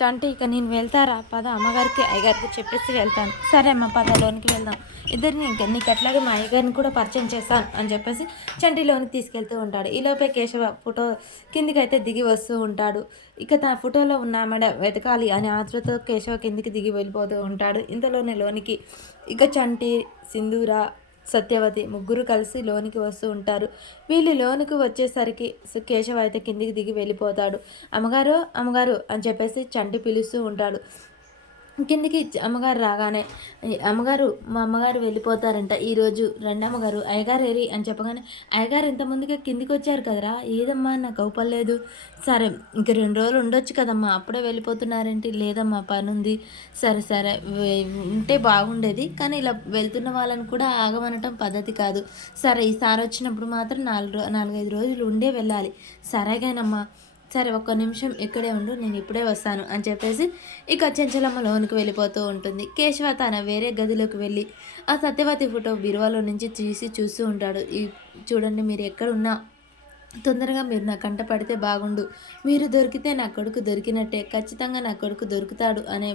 చంటి ఇక నేను వెళ్తారా పద అమ్మగారికి అయ్యగారికి చెప్పేసి వెళ్తాను. సరే అమ్మ పద లోనికి వెళ్దాం. ఇద్దరిని ఇంకా నీకు అట్లాగే మా అయ్యగారిని కూడా పరిచయం చేస్తాను అని చెప్పేసి చంటి లోనికి తీసుకెళ్తూ ఉంటాడు. ఈలోపే కేశవ ఫోటో కిందికైతే దిగి వస్తూ ఉంటాడు. ఇక తన ఫోటోలో ఉన్న ఆమెడ వెతకాలి అని ఆతృతతో కేశవ కిందికి దిగి వెళ్ళిపోతూ ఉంటాడు. ఇంతలోనే లోనికి ఇక చంటి, సింధూర, సత్యవతి ముగ్గురు కలిసి లోనికి వస్తూ ఉంటారు. వీళ్ళు లోనికి వచ్చేసరికి కేశవ అయితే కిందికి దిగి వెళ్ళిపోతాడు. అమ్మగారు అమ్మగారు అని చెప్పేసి చంటి పిలుస్తూ ఉంటాడు. కిందికి అమ్మగారు రాగానే అమ్మగారు మా అమ్మగారు వెళ్ళిపోతారంట ఈరోజు, రండి అమ్మగారు అయ్యగారు ఏరి అని చెప్పగానే అయ్యగారు ఇంత ముందుగా కిందికి వచ్చారు కదరా, ఏదమ్మా నాకు అవుపలేదు. సరే ఇంక 2 రోజులు ఉండొచ్చు కదమ్మా, అప్పుడే వెళ్ళిపోతున్నారేంటి? లేదమ్మా పని ఉంది. సరే సరే ఉంటే బాగుండేది, కానీ ఇలా వెళ్తున్న వాళ్ళని కూడా ఆగమనటం పద్ధతి కాదు. సరే ఈసారి వచ్చినప్పుడు మాత్రం 4-5 రోజులు ఉండే వెళ్ళాలి. సరేగానమ్మా, సరే ఒక్క నిమిషం ఇక్కడే ఉండు, నేను ఇప్పుడే వస్తాను అని చెప్పేసి ఇక చెంచలమ్మ లోనికి వెళ్ళిపోతూ ఉంటుంది. కేశవ తన వేరే గదిలోకి వెళ్ళి ఆ సత్యవతి ఫోటో బీరువాలో నుంచి తీసి చూస్తూ ఉంటాడు. చూడండి, మీరు ఎక్కడున్నా తొందరగా మీరు నా కంట పడితే బాగుండు. మీరు దొరికితే నా కొడుకు దొరికినట్టే, ఖచ్చితంగా నా కొడుకు దొరుకుతాడు అనే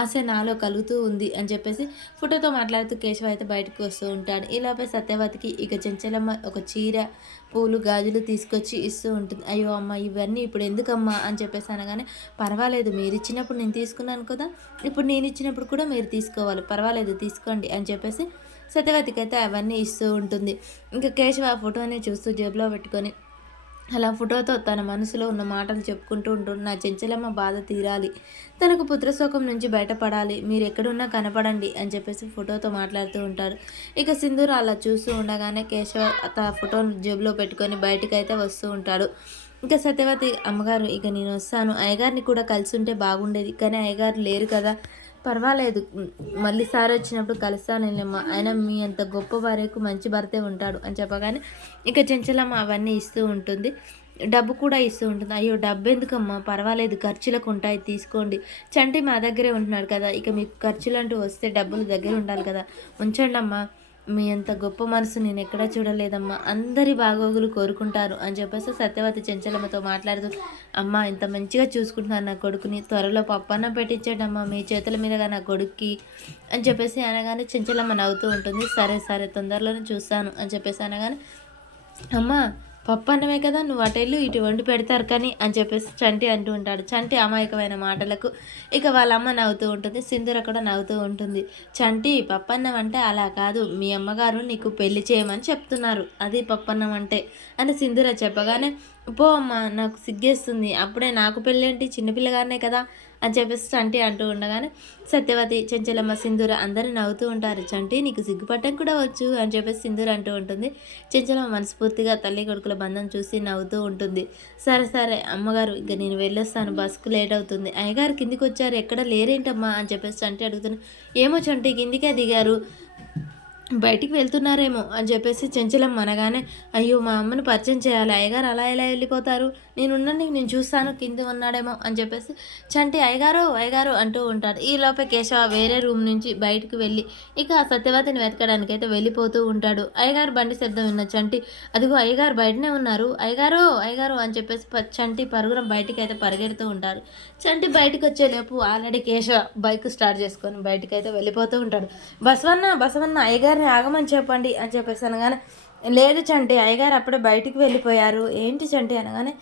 ఆశ నాలో కలుగుతూ ఉంది అని చెప్పేసి ఫోటోతో మాట్లాడుతూ కేశవ అయితే బయటకు వస్తూ ఉంటాడు. ఈలోపే సత్యవతికి ఇక చెంచలమ్మ ఒక చీర, పూలు, గాజులు తీసుకొచ్చి ఇస్తూ ఉంటుంది. అయ్యో అమ్మ ఇవన్నీ ఇప్పుడు ఎందుకమ్మా అని చెప్పేసి అనగానే, పర్వాలేదు మీరు ఇచ్చినప్పుడు నేను తీసుకున్నాను కదా, ఇప్పుడు నేను ఇచ్చినప్పుడు కూడా మీరు తీసుకోవాలి, పర్వాలేదు తీసుకోండి అని చెప్పేసి సత్యవతికి అయితే అవన్నీ ఇస్తూ ఉంటుంది. ఇంకా కేశవ ఆ ఫోటోని చూస్తూ జేబులో పెట్టుకొని అలా ఫోటోతో తన మనసులో ఉన్న మాటలు చెప్పుకుంటూ ఉంటుంది. నా చెంచలమ్మ బాధ తీరాలి, తనకు పుత్రశోకం నుంచి బయటపడాలి, మీరు ఎక్కడున్నా కనపడండి అని చెప్పేసి ఫోటోతో మాట్లాడుతూ ఉంటారు. ఇక సింధూర అలా చూస్తూ ఉండగానే కేశవ ఆ ఫోటోను జేబులో పెట్టుకొని బయటకైతే వస్తూ ఉంటాడు. ఇంకా సత్యవతి అమ్మగారు ఇక నేను వస్తాను, అయ్యగారిని కూడా కలిసి ఉంటే బాగుండేది, కానీ అయ్యగారు లేరు కదా, పర్వాలేదు మళ్ళీ సారి వచ్చినప్పుడు కలుస్తానులేమ్మా, ఆయన మీ అంత గొప్ప భార్యకు మంచి భర్తే ఉంటాడు అని చెప్పగానే ఇక చెంచలమ్మ అవన్నీ ఇస్తూ ఉంటుంది. డబ్బు కూడా ఇస్తూ ఉంటుంది. అయ్యో డబ్బు ఎందుకమ్మా, పర్వాలేదు ఖర్చులకు ఉంటాయి తీసుకోండి, చంటి మా దగ్గరే ఉంటున్నాడు కదా, ఇక మీకు ఖర్చులు అంటూ వస్తే డబ్బులు దగ్గర ఉండాలి కదా, ఉంచండి అమ్మా, మీ అంత గొప్ప మనసు నేను ఎక్కడా చూడలేదమ్మా, అందరి బాగోగులు కోరుకుంటారు అని చెప్పేసి సత్యవతి చెంచలమ్మతో మాట్లాడుతూ, అమ్మ ఇంత మంచిగా చూసుకుంటున్నారు నా కొడుకుని, త్వరలో పప్పన్నం పెట్టించండమ్మా మీ చేతుల మీదుగా నా కొడుక్కి అని చెప్పేసి అనగానే చెంచలమ్మ నవ్వుతూ ఉంటుంది. సరే సరే తొందరలోనే చూస్తాను అని చెప్పేసి అనగానే, అమ్మ పప్పు అన్నమే కదా, నువ్వు అటెళ్ళు ఇటు వండి పెడతారు కానీ అని చెప్పేసి చంటి అంటూ ఉంటాడు. చంటి అమాయకమైన మాటలకు ఇక వాళ్ళ అమ్మ నవ్వుతూ ఉంటుంది. సింధూర కూడా నవ్వుతూ ఉంటుంది. చంటి పప్పన్నం అంటే అలా కాదు, మీ అమ్మగారు నీకు పెళ్లి చేయమని చెప్తున్నారు, అది పప్పన్నం అంటే అని సింధూర చెప్పగానే, పో అమ్మ నాకు సిగ్గేస్తుంది, అప్పుడే నాకు పెళ్ళేంటి, చిన్నపిల్లగానే కదా అని చెప్పేసి చంటి అంటూ ఉండగానే సత్యవతి, చెంచలమ్మ, సింధూర అందరూ నవ్వుతూ ఉంటారు. చంటి నీకు సిగ్గుపట్టం కూడా వచ్చు అని చెప్పేసి సింధూర అంటూ ఉంటుంది. చెంచలమ్మ మనస్ఫూర్తిగా తల్లి కొడుకుల బంధం చూసి నవ్వుతూ ఉంటుంది. సరే సరే అమ్మగారు ఇక నేను వెళ్ళొస్తాను, బస్కు లేట్ అవుతుంది, అయ్యగారు కిందికి వచ్చారు ఎక్కడ లేరేంటమ్మా అని చెప్పేసి చంటి అడుగుతున్నాను. ఏమో చంటి కిందికే దిగారు, బయటికి వెళ్తున్నారేమో అని చెప్పేసి చెంచలమ్మ అనగానే, అయ్యో మా అమ్మను పరిచయం చేయాలి, అయ్యగారు అలా ఎలా వెళ్ళిపోతారు, నేనున్నాను నేను చూస్తాను కింద ఉన్నాడేమో అని చెప్పేసి చంటి అయ్యగారు అయ్యగారు అంటూ ఉంటాడు. ఈలోపే కేశవ వేరే రూమ్ నుంచి బయటకు వెళ్ళి ఇక సత్యవతిని వెతకడానికి అయితే వెళ్ళిపోతూ ఉంటాడు. అయ్యగారు బండి శబ్దం విన్న చంటి, అదిగో అయ్యగారు బయటనే ఉన్నారు, అయ్యగారు అయ్యగారు అని చెప్పేసి చంటి పరుగున బయటికి అయితే పరిగెడుతూ ఉంటాడు. చంటి బయటకు వచ్చేలోపు ఆల్రెడీ కేశవ బైక్ స్టార్ట్ చేసుకొని బయటకు అయితే వెళ్ళిపోతూ ఉంటాడు. బసవన్న బసవన్న అయ్యగారిని ఆగమని చెప్పండి అని చెప్పేసి అనగానే, లేదు చంటి అయ్యగారు అప్పుడే బయటికి వెళ్ళిపోయారు. ఏంటి చంటి అనగానే,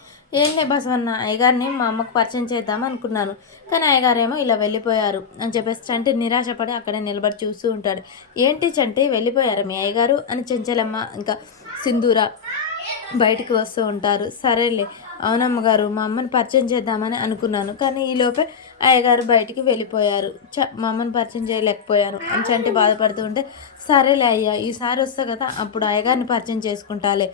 ఏం లే బసవన్న, అయ్యగారిని మా అమ్మకు పరిచయం చేద్దాం అనుకున్నాను, కానీ అయ్యగారేమో ఇలా వెళ్ళిపోయారు అని చెప్పేసి చంటి నిరాశపడి అక్కడే నిలబడి చూస్తూ ఉంటాడు. ఏంటి చంటి వెళ్ళిపోయారు మీ అయ్యగారు అని చెంచలమ్మ ఇంకా సింధూర బయటికి వస్తూ ఉంటారు. సరేలే అవునమ్మగారు, మా అమ్మని పరిచయం చేద్దామని అనుకున్నాను, కానీ ఈలోపే అయ్యగారు బయటికి వెళ్ళిపోయారు, మా అమ్మని పరిచయం చేయలేకపోయాను అని చంటి బాధపడుతూ ఉంటే, సరేలే అయ్యా ఈసారి వస్తా కదా అప్పుడు అయ్యగారిని పరిచయం చేసుకుంటాలే,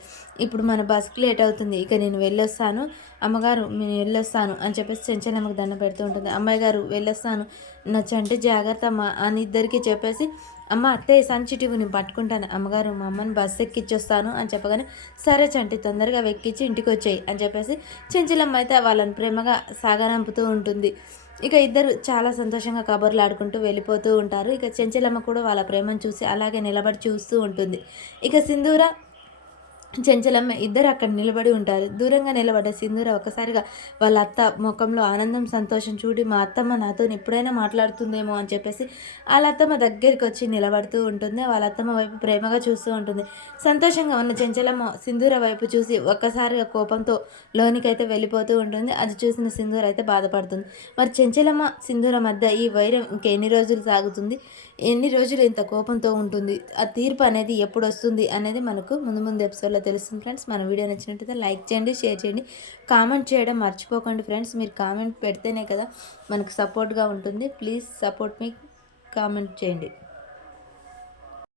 ఇప్పుడు మన బస్కి లేట్ అవుతుంది, ఇక నేను వెళ్ళొస్తాను అమ్మగారు, నేను వెళ్ళొస్తాను అని చెప్పేసి చెంచలమ్మకి దండ పెడుతూ ఉంటుంది. అమ్మాయి గారు వెళ్ళొస్తాను, నా చంటి జాగ్రత్త అమ్మ అని ఇద్దరికి చెప్పేసి, అమ్మ అత్తయ్య సంచిటివి నేను పట్టుకుంటాను, అమ్మగారు మా అమ్మని బస్సు ఎక్కించొస్తాను అని చెప్పగానే, సరే చంటి తొందరగా వెక్కించి ఇంటికి వచ్చాయి అని చెప్పేసి చెంచలమ్మ అయితే వాళ్ళని ప్రేమగా సాగనంపుతూ ఉంటుంది. ఇక ఇద్దరు చాలా సంతోషంగా కబుర్లు ఆడుకుంటూ వెళ్ళిపోతూ ఉంటారు. ఇక చెంచలమ్మ కూడా వాళ్ళ ప్రేమను చూసి అలాగే నిలబడి చూస్తూ ఉంటుంది. ఇక సింధూర చెంచలమ్మ ఇద్దరు అక్కడ నిలబడి ఉంటారు. దూరంగా నిలబడ్డ సింధూర ఒక్కసారిగా వాళ్ళ అత్త ముఖంలో ఆనందం, సంతోషం చూడి మా అత్తమ్మ నాతోని ఎప్పుడైనా మాట్లాడుతుందేమో అని చెప్పేసి ఆళ్ళ అత్తమ్మ దగ్గరికి వచ్చి నిలబడుతూ ఉంటుంది. వాళ్ళ అత్తమ్మ వైపు ప్రేమగా చూస్తూ ఉంటుంది. సంతోషంగా ఉన్న చెంచలమ్మ సింధూర వైపు చూసి ఒక్కసారిగా కోపంతో లోనికైతే వెళ్ళిపోతూ ఉంటుంది. అది చూసిన సింధూర అయితే బాధపడుతుంది. మరి చెంచలమ్మ, సింధూర మధ్య ఈ వైరం ఇంకెన్ని రోజులు సాగుతుంది? ఎన్ని రోజులు ఇంత కోపంతో ఉంటుంది? ఆ తీర్పు అనేది ఎప్పుడొస్తుంది అనేది మనకు ముందు ముందు ఎపిసోడ్‌లో తెలుస్తుంది ఫ్రెండ్స్. మన వీడియో నచ్చినట్టయితే లైక్ చేయండి, షేర్ చేయండి, కామెంట్ చేయడం మర్చిపోకండి ఫ్రెండ్స్. మీరు కామెంట్ పెడితేనే కదా మనకు సపోర్ట్‌గా ఉంటుంది. ప్లీజ్ సపోర్ట్ మీ, కామెంట్ చేయండి.